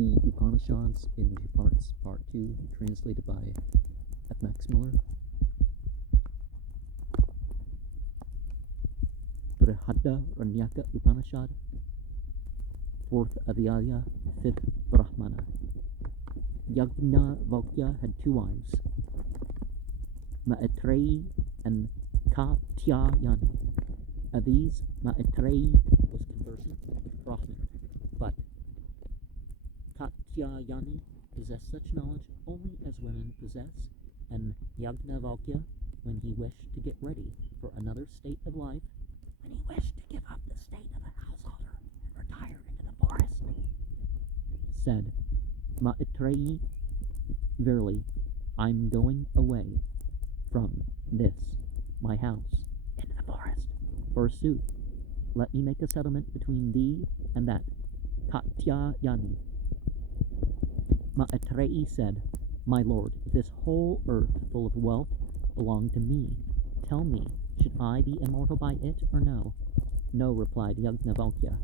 The Upanishads in two parts, part 2, translated by F. Max Muller. Brihadaranyaka Upanishad, 4th Adhyaya, 5th Brahmana. Yajnavalkya had two wives, Maitreyi and Katyayani. Of these, Maitreyi was conversant with Brahman, but Katyayani possessed such knowledge only as women possess, and Yajnavalkya, when he wished to get ready for another state of life, when he wished to give up the state of a householder and retire into the forest, said, Maitreyi, verily, I'm going away from this, my house, into the forest. Forsooth, let me make a settlement between thee and that Katyayani. Maitreyi said, my lord, if this whole earth full of wealth belonged to me, tell me, should I be immortal by it or no? No, replied Yajnavalkya.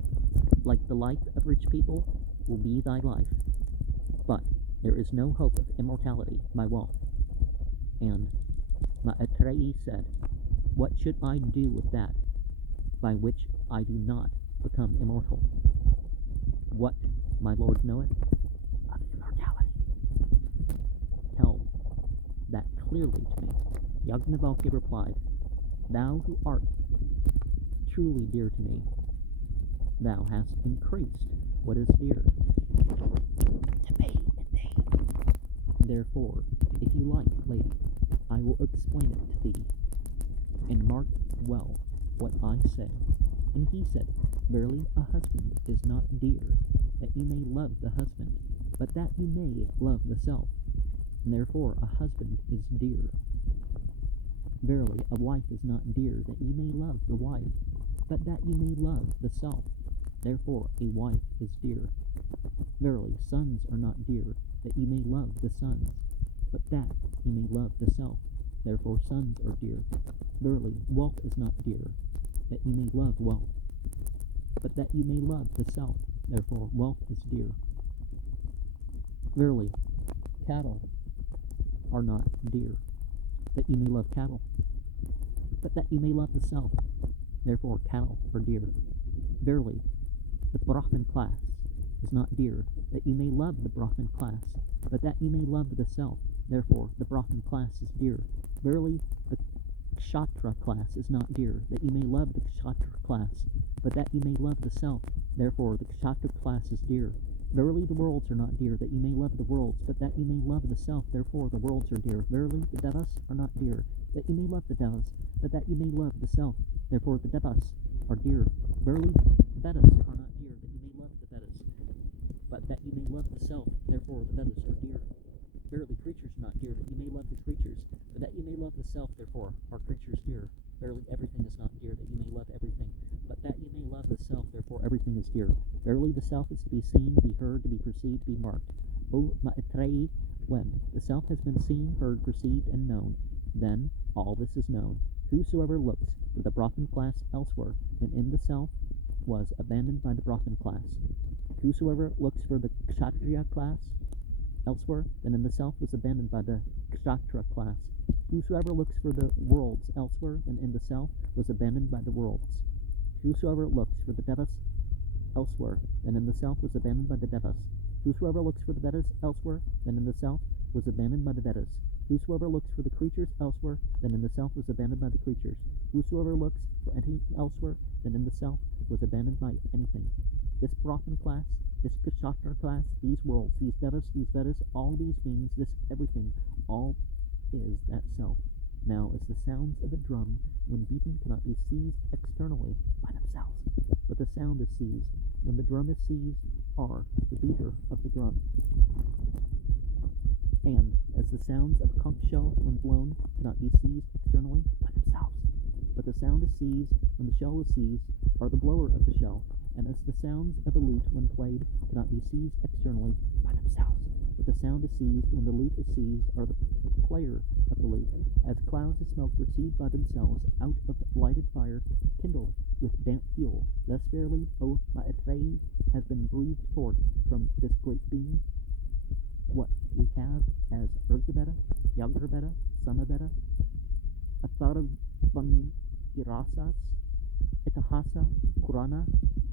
Like the life of rich people will be thy life, but there is no hope of immortality by wealth. And Maitreyi said, what should I do with that by which I do not become immortal? What, my lord, knoweth of immortality? Tell that clearly to me. Yajnavalkya replied, thou who art truly dear to me, thou hast increased what is dear to me indeed. Therefore, if you like, lady, I will explain it to thee, and mark well what I say. And he said, verily, a husband is not dear, that you may love the husband, but that you may love the self. And therefore a husband is dear. Verily, a wife is not dear, that you may love the wife, but that you may love the self. Therefore a wife is dear. Verily, sons are not dear, that you may love the sons, but that you may love the self. Therefore sons are dear. Verily, wealth is not dear, that you may love wealth, but that you may love the self. Therefore wealth is dear. Verily, cattle are not dear, that you may love cattle, but that you may love the self. Therefore cattle are dear. Verily, the Brahmin class is not dear, that you may love the Brahmin class, but that you may love the self. Therefore the Brahmin class is dear. Verily, the Kshatriya class is not dear, that you may love the Kshatriya class, but that you may love the self. Therefore the Kshatriya class is dear. Verily, the worlds are not dear, that you may love the worlds, but that you may love the self. Therefore the worlds are dear. Verily, the devas are not dear, that you may love the devas, but that you may love the self. Therefore the devas are dear. Verily, the Vedas are not dear, that you may love the Vedas, but that you may love the self. Therefore the Vedas are dear. Verily, creatures are not dear, that you may love the creatures, but that you may love the self. Therefore are creatures dear. Verily, everything is not dear, that you may love everything, but that you may love the self. Therefore everything is dear. Verily, the self is to be seen, to be heard, to be perceived, to be marked. O Maitreyi, when the self has been seen, heard, perceived, and known, then all this is known. Whosoever looks for the Brahmin class elsewhere than in the self was abandoned by the Brahmin class. Whosoever looks for the Kshatriya class elsewhere than in the self was abandoned by the Kshatriya class. Whosoever looks for the worlds elsewhere than in the self was abandoned by the worlds. Whosoever looks for the devas elsewhere than in the self was abandoned by the devas. Whosoever looks for the Vedas elsewhere than in the self was abandoned by the Vedas. Whosoever looks for the creatures elsewhere than in the self was abandoned by the creatures. Whosoever looks for anything elsewhere than in the self was abandoned by anything. This Brahman class, this Kshatriya class, these worlds, these devas, these Vedas, all these beings, this everything, all is that self. Now, as the sounds of a drum, when beaten, cannot be seized externally by themselves, but the sound is seized. When the drum is seized, are the beater of the drum. And as the sounds of a conch shell, when blown, cannot be seized externally by themselves, but the sound is seized when the shell is seized, are the blower of the shell. And as the sounds of a lute, when played, cannot be seized externally by themselves, But the sound is seized when the lute is seized, or the player of the lute, as clouds of smoke proceed by themselves out of lighted fire, kindled with damp fuel. Thus verily, O Maitreyi, has been breathed forth from this great being what we have as Rigveda, Yajurveda, Samaveda, Atharvangirasas, Itihasa, Purana,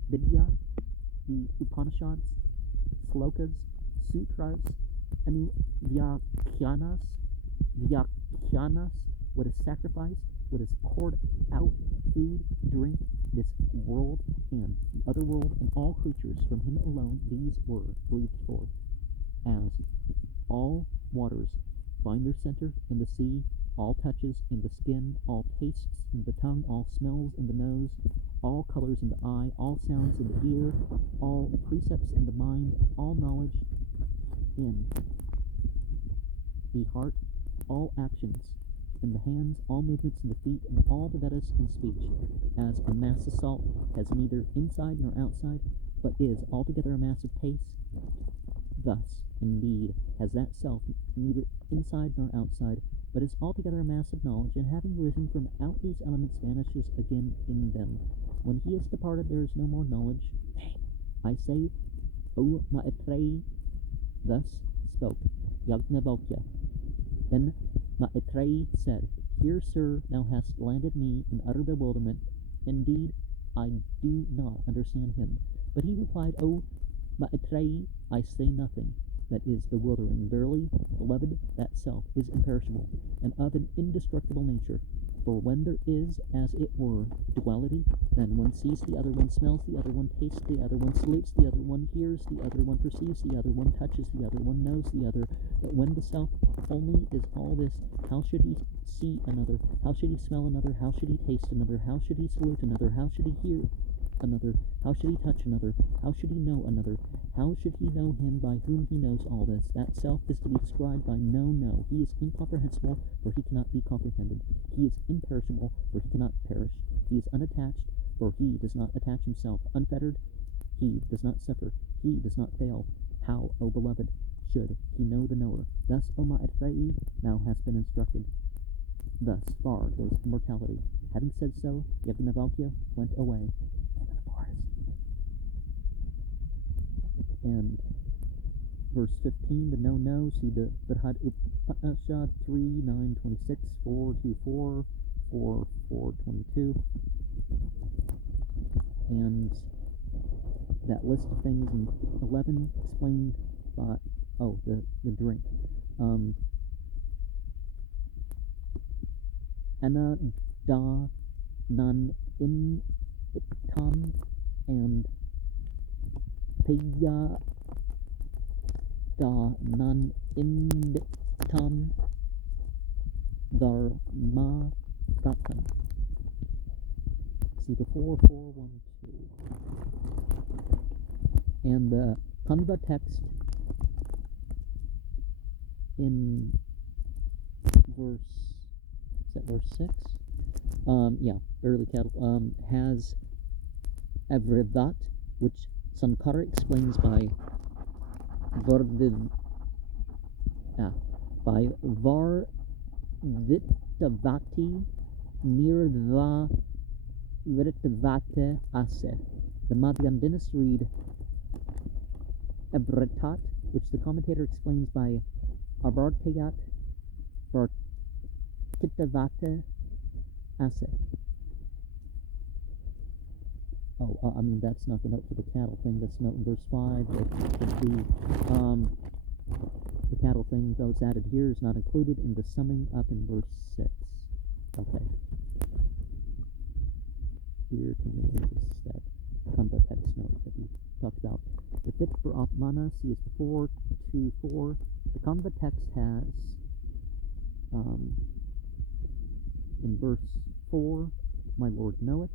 Vidya, the Upanishads, Slokas, Sutras, and Vyakhyanas, what is sacrificed, what is poured out, food, drink, this world and the other world, and all creatures from him alone, these were breathed forth. As all waters find their center in the sea, all touches in the skin, all tastes in the tongue, all smells in the nose, all colors in the eye, all sounds in the ear, all precepts in the mind, all knowledge in the heart, all actions in the hands, all movements in the feet, and all the Vedas in speech, as a mass of salt has neither inside nor outside, but is altogether a mass of taste. Thus, indeed, has that self neither inside nor outside, but is altogether a mass of knowledge, and having risen from out these elements, vanishes again in them. When he is departed, there is no more knowledge. I say, O Maitreyi, thus spoke Yajnavalkya. Then Maitreyi said, Here, sir, thou hast landed me in utter bewilderment. Indeed, I do not understand him. But he replied, O Maitreyi, I say nothing that is bewildering. Verily, beloved, that self is imperishable, and of an indestructible nature. For when there is, as it were, duality, then one sees the other one, smells the other one, tastes the other one, salutes the other one, hears the other one, perceives the other one, touches the other one, knows the other. But when the self only is all this, how should he see another? How should he smell another? How should he taste another? How should he salute another? How should he hear another? How should he touch another? How should he know another? How should he know him by whom he knows all this? That self is to be described by no. He is incomprehensible, for he cannot be comprehended. He is imperishable, for he cannot perish. He is unattached, for he does not attach himself. Unfettered, he does not suffer. He does not fail. How, O beloved, should he know the knower? Thus, O Maitreyi, thou hast been instructed. Thus far goes immortality. Having said so, Yajnavalkya went away into the forest. And verse 15, the no, see the Brihadaranyaka Upanishad 3.9.26, 4.2.4, 4.4.22, and that list of things in 11 explained by, the drink. Anna da nan in itam and Paya da nan inditam dharma gatam. See before 4.1.2. And the Kanva text in verse 6? Early cattle, has Avrivat, which Sankara explains by Varvitavati Nirva Viritavate Ase. The Madhyandinists read Avritat, which the commentator explains by Avartayat Vartitavate Ase. That's not the note for the cattle thing. That's note in verse 5. The cattle thing, those added here, is not included in the summing up in verse 6. Okay. Here to me is that Kamba text note that we talked about. The fifth for Atmana, see is before 2.4. The Kamba text has, in verse 4, my Lord knoweth.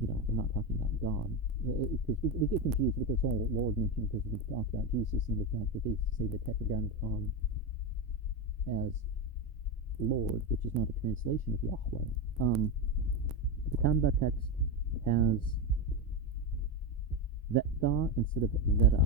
We're not talking about God. Because we get confused with this whole Lord mention, because we talk about Jesus and the fact that they say the Tetragrammaton as Lord, which is not a translation of Yahweh. The Kanva text has Vetha instead of Veda.